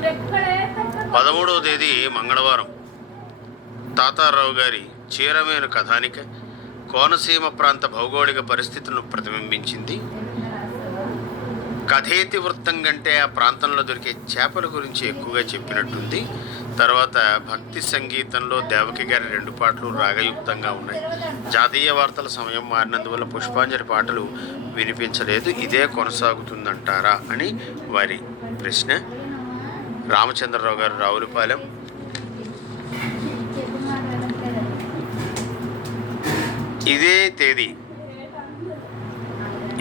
13వ తేదీ మంగళవారం తాతారావు గారి చీరమేను కథానిక కోనసీమ ప్రాంత భౌగోళిక పరిస్థితులను ప్రతిబింబించింది. కథేతి వృత్తం కంటే ఆ ప్రాంతంలో దొరికే చేపల గురించి ఎక్కువగా చెప్పినట్టుంది. తర్వాత భక్తి సంగీతంలో దేవకి గారి 2 పాటలు రాగయుక్తంగా ఉన్నాయి. జాతీయ వార్తల సమయం మారినందువల్ల పుష్పాంజలి పాటలు వినిపించలేదు. ఇదే కొనసాగుతుందంటారా అని వారి ప్రశ్న. రామచంద్రరావు గారు రావులపాలెం. ఇదే తేదీ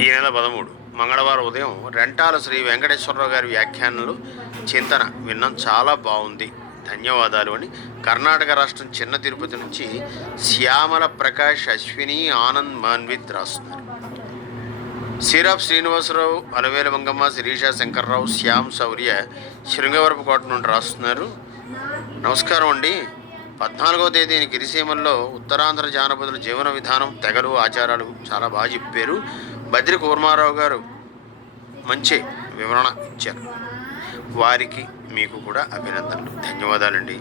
ఈ నెల 13 మంగళవారం ఉదయం రెంటాల శ్రీ వెంకటేశ్వరరావు గారి వ్యాఖ్యానంలో చింతన విన్నాం, చాలా బాగుంది, ధన్యవాదాలు అని కర్ణాటక రాష్ట్రం చిన్న తిరుపతి నుంచి శ్యామల ప్రకాష్, అశ్విని, ఆనంద్, మాన్విత్ రాస్తున్నారు. సిరాప్ శ్రీనివాసరావు, అలవేల మంగమ్మ, శిరీష, శంకర్రావు, శ్యామ్, శౌర్య శృంగవరపుకోట నుండి రాస్తున్నారు. నమస్కారం అండి. 14వ తేదీని గిరిసీమల్లో ఉత్తరాంధ్ర జానపదుల జీవన విధానం, తెగలు, ఆచారాలు చాలా బాగా చెప్పారు. బద్రి కూర్మారావు గారు మంచి వివరణ ఇచ్చారు. వారికి మీకు కూడా అభినందనలు, ధన్యవాదాలండి.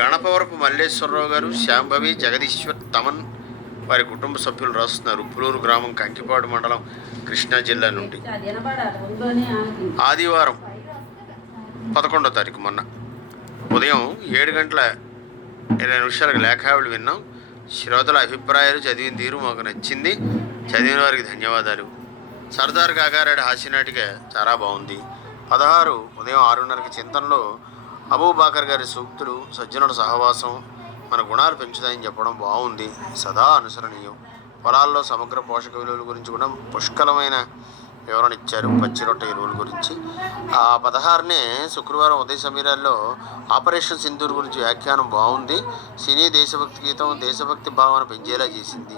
గణపవరపు మల్లేశ్వరరావు గారు, శాంభవి, జగదీశ్వర్, తమన్ వారి కుటుంబ సభ్యులు రాస్తున్నారు. ఉప్పులూరు గ్రామం, కంకిపాడు మండలం, కృష్ణా జిల్లా నుండి. ఆదివారం 11వ తారీఖు మొన్న ఉదయం 7 గంటల 20 నిమిషాలకు లేఖావళి విన్నాం. శ్రోతల అభిప్రాయాలు చదివిన తీరు మాకు నచ్చింది, చదివిన వారికి ధన్యవాదాలు. సర్దార్ కాకారెడ్డి హాస్యనాటిక చాలా బాగుంది. 16 ఉదయం 6:30కి చింతనలో అబూబాకర్ గారి సూక్తులు, సజ్జనుల సహవాసం మన గుణాలు పెంచుతాయని చెప్పడం బాగుంది, సదా అనుసరణీయం. పొలాల్లో సమగ్ర పోషక విలువల గురించి కూడా పుష్కలమైన వివరణ ఇచ్చారు. పచ్చిరొట్ట ఎరువుల గురించి. 16నే శుక్రవారం ఉదయ సమీరాల్లో ఆపరేషన్ సింధూర్ గురించి వ్యాఖ్యానం బాగుంది. సినీ దేశభక్తి గీతం దేశభక్తి భావన పెంచేలా చేసింది.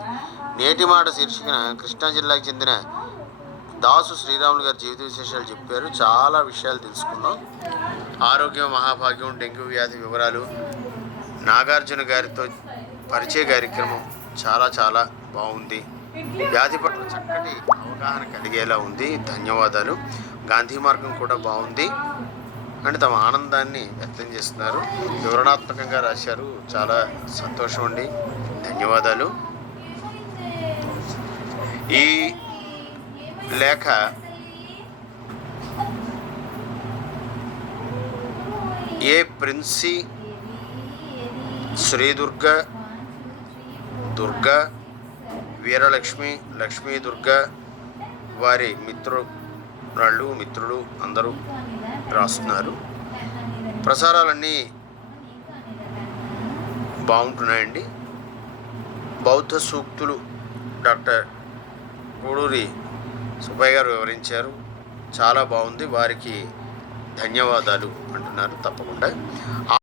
నేటి మాట శీర్షికన కృష్ణా జిల్లాకు చెందిన దాసు శ్రీరాములు గారి జీవిత విశేషాలు చెప్పారు. చాలా విషయాలు తెలుసుకున్నాం. ఆరోగ్యం మహాభాగ్యం, డెంగ్యూ వ్యాధి వివరాలు, నాగార్జున గారితో పరిచయ కార్యక్రమం చాలా చాలా బాగుంది. వ్యాధి పట్ల చక్కటి అవగాహన కలిగేలా ఉంది, ధన్యవాదాలు. గాంధీ మార్గం కూడా బాగుంది అని తమ ఆనందాన్ని వ్యక్తం చేస్తున్నారు. వివరణాత్మకంగా రాశారు, చాలా సంతోషం అండి, ధన్యవాదాలు. ఈ లేఖ ఏ ప్రిన్సీ శ్రీదుర్గ, దుర్గా, వీరలక్ష్మి, లక్ష్మీ దుర్గ వారి మిత్రులు అందరూ రాస్తున్నారు. ప్రసారాలన్నీ బాగుంటున్నాయండి. బౌద్ధ సూక్తులు డాక్టర్ గూడూరి సుబ్బయ్య గారు వివరించారు, చాలా బాగుంది, వారికి ధన్యవాదాలు అంటున్నారు. తప్పకుండా